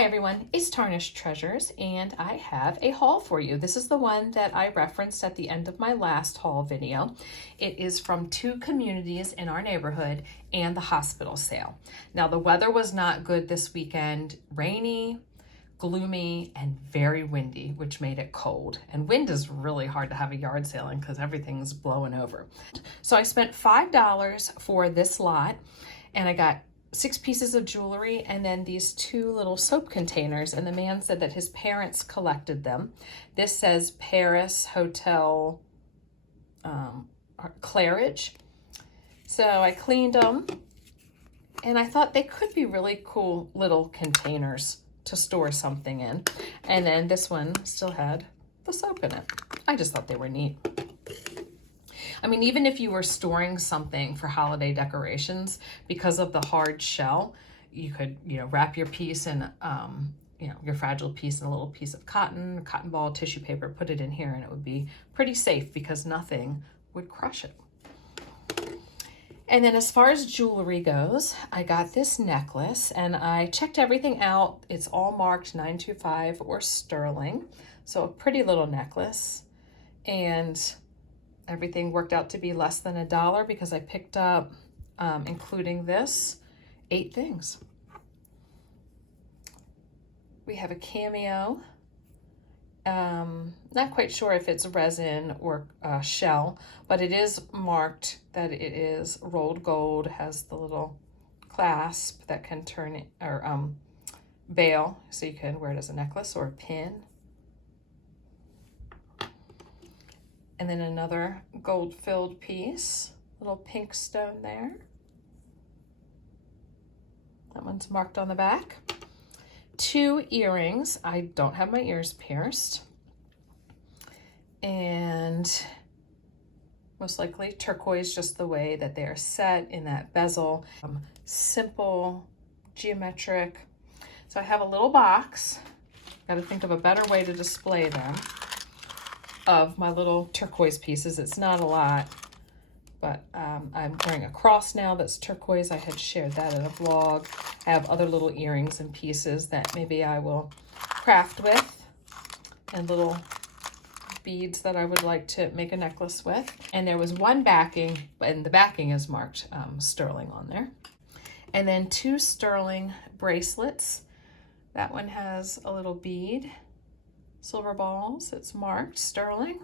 Hi everyone, it's Tarnished Treasures and I have a haul for you. This is the one that I referenced at the end of my last haul video. It is from two communities in our neighborhood and the hospital sale. Now the weather was not good this weekend, rainy, gloomy, and very windy, which made it cold. And wind is really hard to have a yard sale in because everything's blowing over. So I spent $5 for this lot and I got 6 pieces of jewelry and then these 2 little soap containers, and the man said that his parents collected them. This says Paris Hotel Claridge. So I cleaned them and I thought they could be really cool little containers to store something in. And then this one still had the soap in it. I just thought they were neat. I mean, even if you were storing something for holiday decorations, because of the hard shell, you could, wrap your piece in, your fragile piece in a little piece of cotton ball, tissue paper, put it in here, and it would be pretty safe because nothing would crush it. And then as far as jewelry goes, I got this necklace and I checked everything out. It's all marked 925 or sterling. So a pretty little necklace. And everything worked out to be less than $1 because I picked up, including this, 8 things. We have a cameo. Not quite sure if it's resin or shell, but it is marked that it is rolled gold, has the little clasp that can turn it, or veil, so you can wear it as a necklace or a pin. And then another gold-filled piece, little pink stone there. That one's marked on the back. 2 earrings. I don't have my ears pierced. And most likely turquoise, just the way that they are set in that bezel. Simple, geometric. So I have a little box. Got to think of a better way to display them. Of my little turquoise pieces. It's not a lot, but I'm wearing a cross now that's turquoise. I had shared that in a vlog. I have other little earrings and pieces that maybe I will craft with, and little beads that I would like to make a necklace with. And there was one backing, and the backing is marked sterling on there. And then 2 sterling bracelets. That one has a little bead, silver balls. It's marked sterling.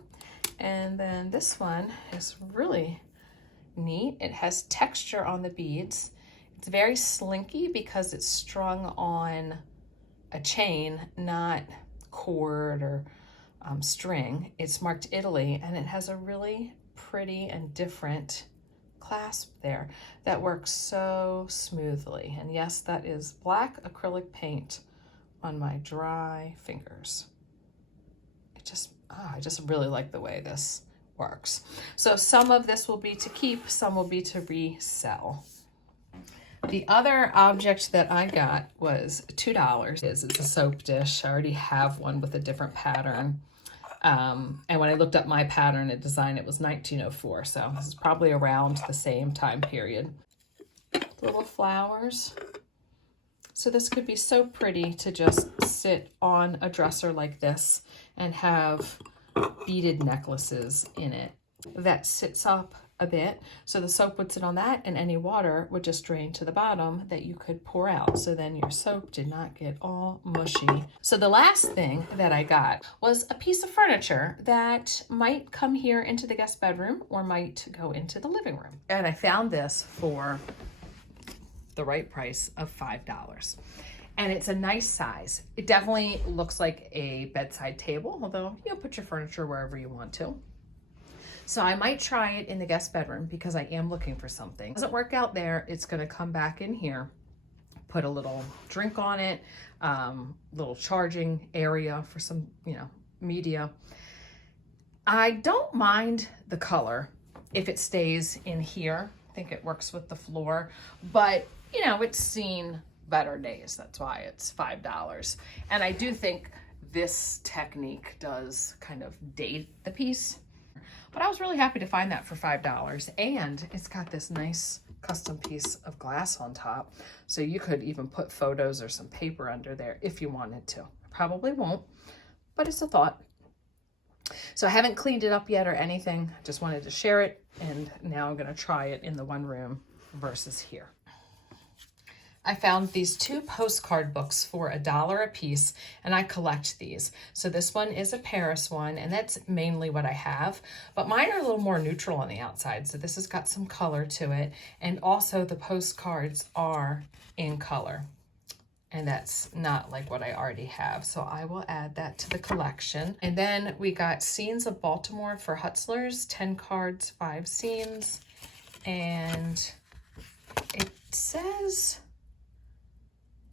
And then this one is really neat. It has texture on the beads. It's very slinky because it's strung on a chain, not cord or string. It's marked Italy, and it has a really pretty and different clasp there that works so smoothly. And yes, that is black acrylic paint on my dry fingers. I just really like the way this works. So some of this will be to keep, some will be to resell. The other object that I got was $2. It's a soap dish. I already have one with a different pattern. And when I looked up my pattern and design, it was 1904. So this is probably around the same time period. Little flowers. So this could be so pretty to just sit on a dresser like this and have beaded necklaces in it. That sits up a bit, so the soap would sit on that and any water would just drain to the bottom that you could pour out, so then your soap did not get all mushy. So the last thing that I got was a piece of furniture that might come here into the guest bedroom or might go into the living room. And I found this for the right price of $5. And it's a nice size. It definitely looks like a bedside table, although you put your furniture wherever you want to. So I might try it in the guest bedroom because I am looking for something. Doesn't work out there, it's gonna come back in here, put a little drink on it, little charging area for some, media. I don't mind the color if it stays in here. I think it works with the floor, but it's seen better days. That's why it's $5. And I do think this technique does kind of date the piece. But I was really happy to find that for $5. And it's got this nice custom piece of glass on top. So you could even put photos or some paper under there if you wanted to. Probably won't, but it's a thought. So I haven't cleaned it up yet or anything. I just wanted to share it, and now I'm going to try it in the one room versus here. I found these 2 postcard books for $1 a piece, and I collect these. So this one is a Paris one, and that's mainly what I have, but mine are a little more neutral on the outside. So this has got some color to it, and also the postcards are in color, and that's not like what I already have. So I will add that to the collection. And then we got Scenes of Baltimore for Hutzler's, 10 cards, 5 scenes, and it says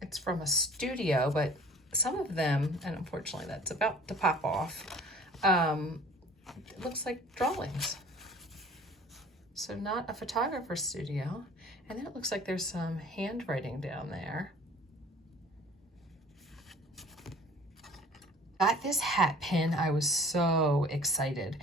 it's from a studio, but some of them, and unfortunately that's about to pop off, it looks like drawings. So not a photographer's studio. And then it looks like there's some handwriting down there. Got this hat pin. I was so excited.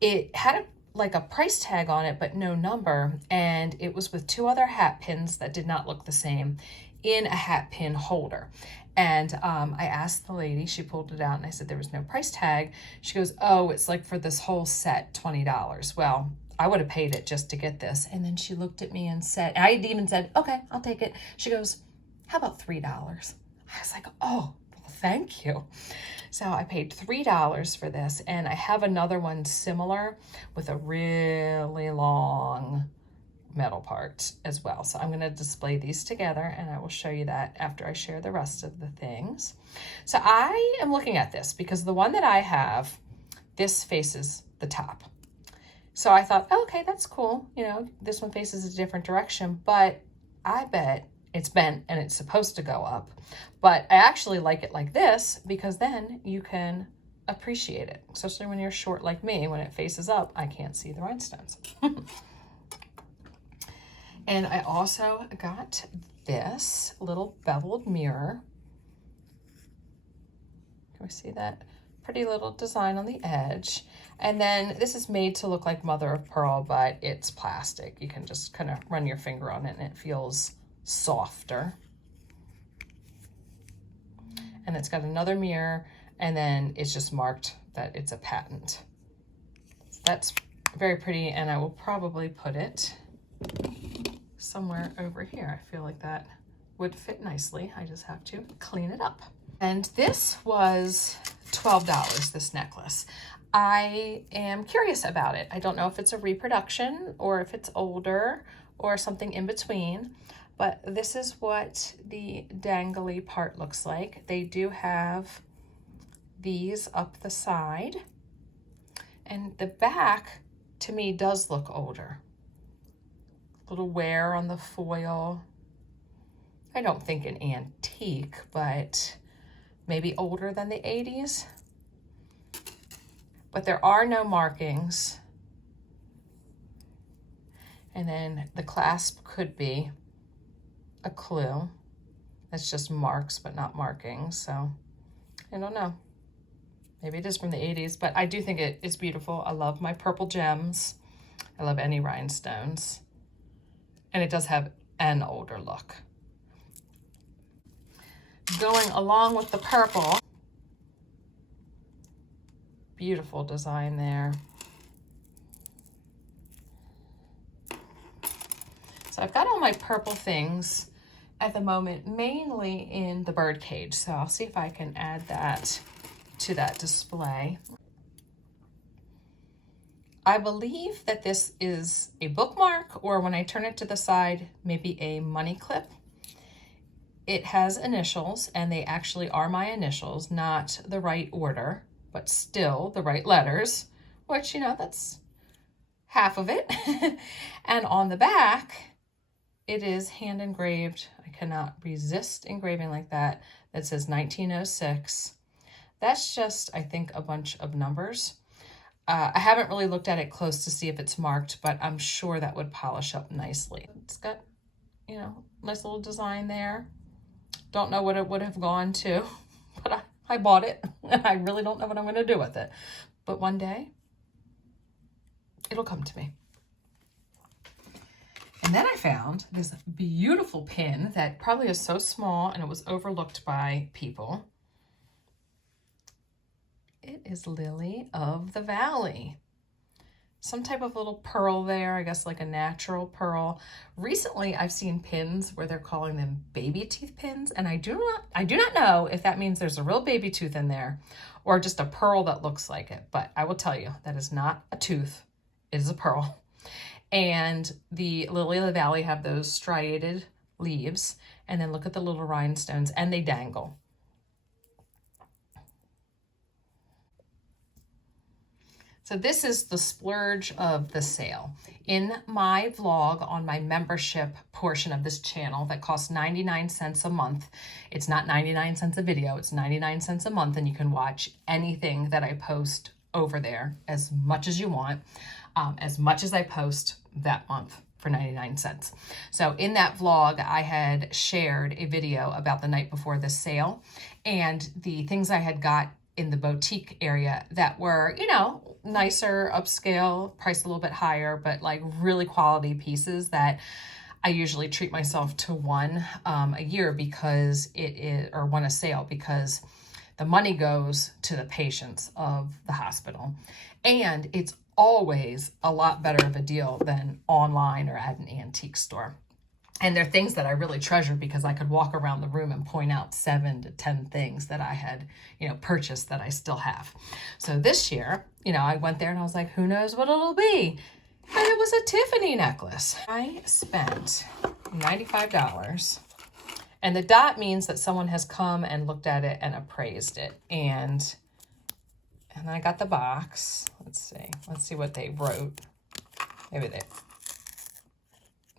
It had like a price tag on it, but no number. And it was with 2 other hat pins that did not look the same in a hat pin holder. And I asked the lady, she pulled it out, and I said there was no price tag. She goes, oh, it's like for this whole set, $20. Well, I would have paid it just to get this. And then she looked at me and said, I even said, okay, I'll take it. She goes, how about $3? I was like, oh, well, thank you. So I paid $3 for this, and I have another one similar with a really long metal part as well. So I'm going to display these together, and I will show you that after I share the rest of the things. So I am looking at this because the one that I have, this faces the top. So I thought, oh, okay, that's cool. You know, this one faces a different direction, but I bet it's bent and it's supposed to go up. But I actually like it like this because then you can appreciate it, especially when you're short like me. When it faces up, I can't see the rhinestones. And I also got this little beveled mirror. Can we see that? Pretty little design on the edge. And then this is made to look like mother of pearl, but it's plastic. You can just kind of run your finger on it and it feels softer. And it's got another mirror, and then it's just marked that it's a patent. So that's very pretty, and I will probably put it somewhere over here. I feel like that would fit nicely. I just have to clean it up. And this was $12, this necklace. I am curious about it. I don't know if it's a reproduction or if it's older or something in between, but this is what the dangly part looks like. They do have these up the side, and the back to me does look older. Little wear on the foil. I don't think an antique, but maybe older than the 80s. But there are no markings. And then the clasp could be a clue. That's just marks, but not markings. So I don't know. Maybe it is from the 80s, but I do think it's beautiful. I love my purple gems. I love any rhinestones. And it does have an older look. Going along with the purple, beautiful design there. So I've got all my purple things at the moment, mainly in the bird cage. So I'll see if I can add that to that display. I believe that this is a bookmark, or when I turn it to the side, maybe a money clip. It has initials, and they actually are my initials, not the right order, but still the right letters, which, you know, that's half of it. And on the back, it is hand engraved. I cannot resist engraving like that. That says 1906. That's just, I think, a bunch of numbers. I haven't really looked at it close to see if it's marked, but I'm sure that would polish up nicely. It's got, you know, nice little design there. Don't know what it would have gone to, but I bought it, and I really don't know what I'm going to do with it. But one day, it'll come to me. And then I found this beautiful pin that probably is so small and it was overlooked by people. It is Lily of the Valley. Some type of little pearl there, I guess like a natural pearl. Recently, I've seen pins where they're calling them baby teeth pins, and I do not know if that means there's a real baby tooth in there or just a pearl that looks like it. But I will tell you, that is not a tooth. It is a pearl. And the Lily of the Valley have those striated leaves, and then look at the little rhinestones, and they dangle. So this is the splurge of the sale. In my vlog on my membership portion of this channel that costs 99 cents a month, it's not 99 cents a video, it's 99 cents a month, and you can watch anything that I post over there as much as you want, as much as I post that month for 99 cents. So in that vlog, I had shared a video about the night before the sale and the things I had got in the boutique area that were, you know, nicer, upscale, priced a little bit higher, but like really quality pieces that I usually treat myself to one a year because it is, or one a sale, because the money goes to the patients of the hospital. And it's always a lot better of a deal than online or at an antique store. And they're things that I really treasure because I could walk around the room and point out 7 to 10 things that I had, you know, purchased that I still have. So this year, you know, I went there and I was like, who knows what it'll be? And it was a Tiffany necklace. I spent $95. And the dot means that someone has come and looked at it and appraised it. And I got the box. Let's see what they wrote. Maybe they,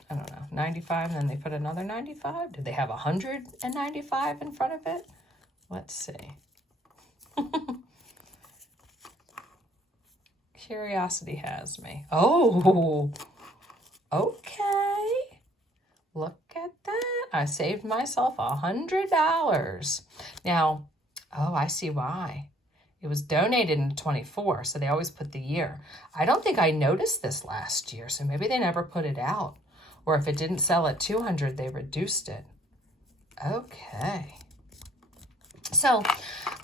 I don't know, 95, and then they put another 95. Did they have 195 in front of it? Let's see. Curiosity has me. Oh, okay. Look at that. I saved myself $100. Now, oh, I see why. It was donated in 24, so they always put the year. I don't think I noticed this last year, so maybe they never put it out. Or if it didn't sell at 200, they reduced it. Okay. So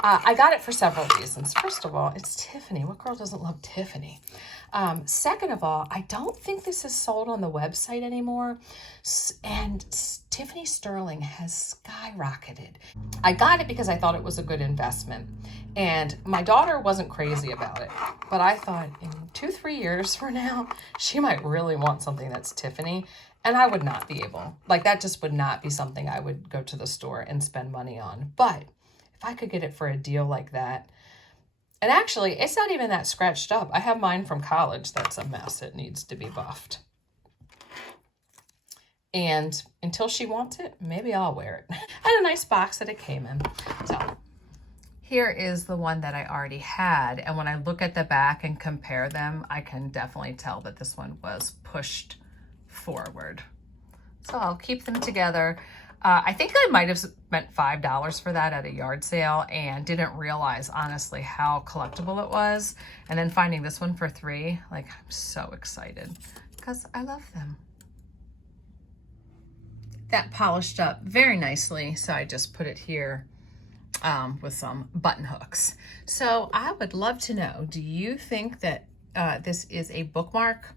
I got it for several reasons. First of all, it's Tiffany. What girl doesn't love Tiffany? Second of all, I don't think this is sold on the website anymore. And Tiffany Sterling has skyrocketed. I got it because I thought it was a good investment. And my daughter wasn't crazy about it. But I thought in 2-3 years from now, she might really want something that's Tiffany. And I would not be able. Like, that just would not be something I would go to the store and spend money on. But if I could get it for a deal like that, and actually, it's not even that scratched up. I have mine from college that's a mess. It needs to be buffed. And until she wants it, maybe I'll wear it. And a nice box that it came in. So here is the one that I already had. And when I look at the back and compare them, I can definitely tell that this one was pushed forward. So I'll keep them together. I think I might have spent $5 for that at a yard sale and didn't realize, honestly, how collectible it was. And then finding this one for $3, like, I'm so excited because I love them. That polished up very nicely, so I just put it here with some button hooks. So I would love to know, do you think that this is a bookmark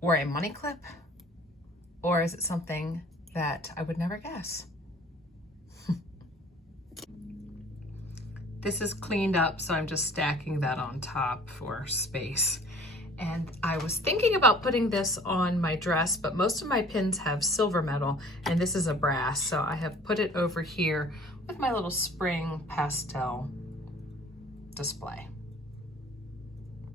or a money clip? Or is it something that I would never guess? This is cleaned up, so I'm just stacking that on top for space. And I was thinking about putting this on my dress, but most of my pins have silver metal, and this is a brass, so I have put it over here with my little spring pastel display.